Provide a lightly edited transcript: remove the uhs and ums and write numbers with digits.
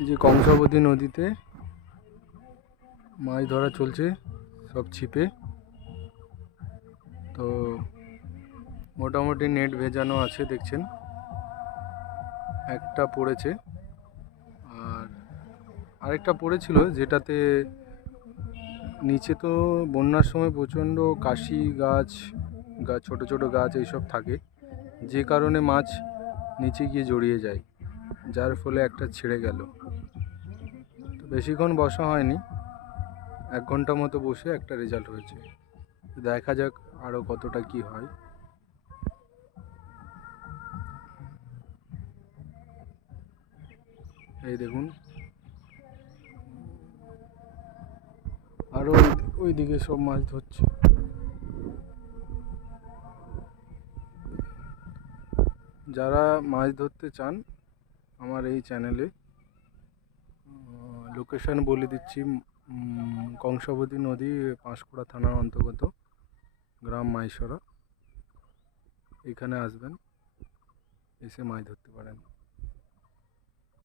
এই যে কংসাবতী নদীতে মাছ ধরা চলছে সব ছিপে। তো মোটামুটি নেট ভেজানো আছে, দেখছেন একটা পড়েছে আর আরেকটা পড়েছিল, যেটাতে নিচে তো বন্যার সময় প্রচণ্ড কাশি গাছ ছোট ছোট গাছ এইসব থাকে, যে কারণে মাছ নিচে গিয়ে জড়িয়ে যায়, যার ফলে একটা ছেড়ে গেল। তো বেশিক্ষণ বসা হয়নি, 1 ঘন্টা মতো বসে একটা রেজাল্ট হয়েছে। দেখা যাক আরও কতটা কি হয়। এই দেখুন, আরও ওই দিকে সব মাছ ধরছে। যারা মাছ ধরতে চান আমার এই চ্যানেলে লোকেশন বলে দিচ্ছি, কংসাবতী নদী, পাঁশকুড়া থানার অন্তর্গত, গ্রাম মাইসরা। এখানে আসবেন, এসে মাছ ধরতে পারেন।